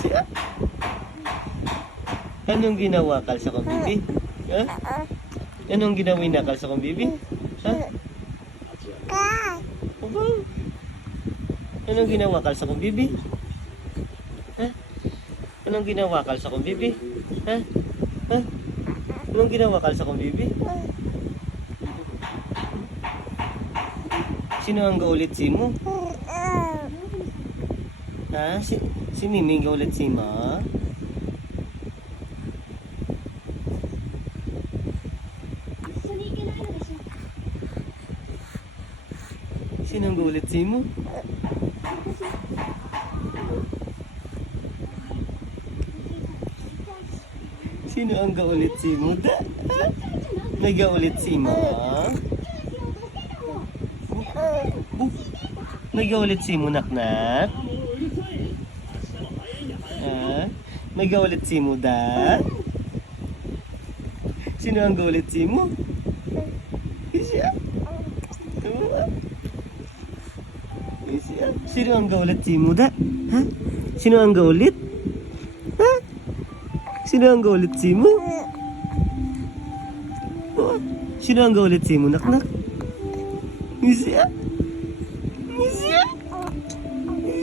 Siya. Anong ginawa kal sa kong bibi? Ha? Anong ginawin na kal sa kong bibi? Ha? Aba? Anong ginawa kal sa kong bibi? Ha? Anong ginawa kal sa kong bibi? Ha? Ha? Anong ginawa kal sa kong bibi? Sino ang gaulit si mo? Ha? Si Mimi gaulit si mo? Sino ang gaulit si mo? Sino ang gaulit si mo? May gaulit si mo? May gaulit si mo, naknak? Ha? May gaulit si mo, da? Sino ang gaulit si mo? Siya? Sino ang gaulit si mo, da? Ha? Sino ang gaulit? Ha? Sino ang gaulit si mo? Sino ang gaulit si mo, naknak? Siya? Siya?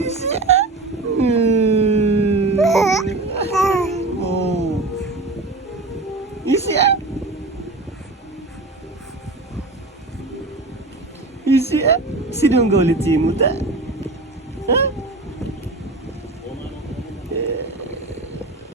Siya? Oh. Siya? Siya? Sino ang gaulit si mo, da? Ha?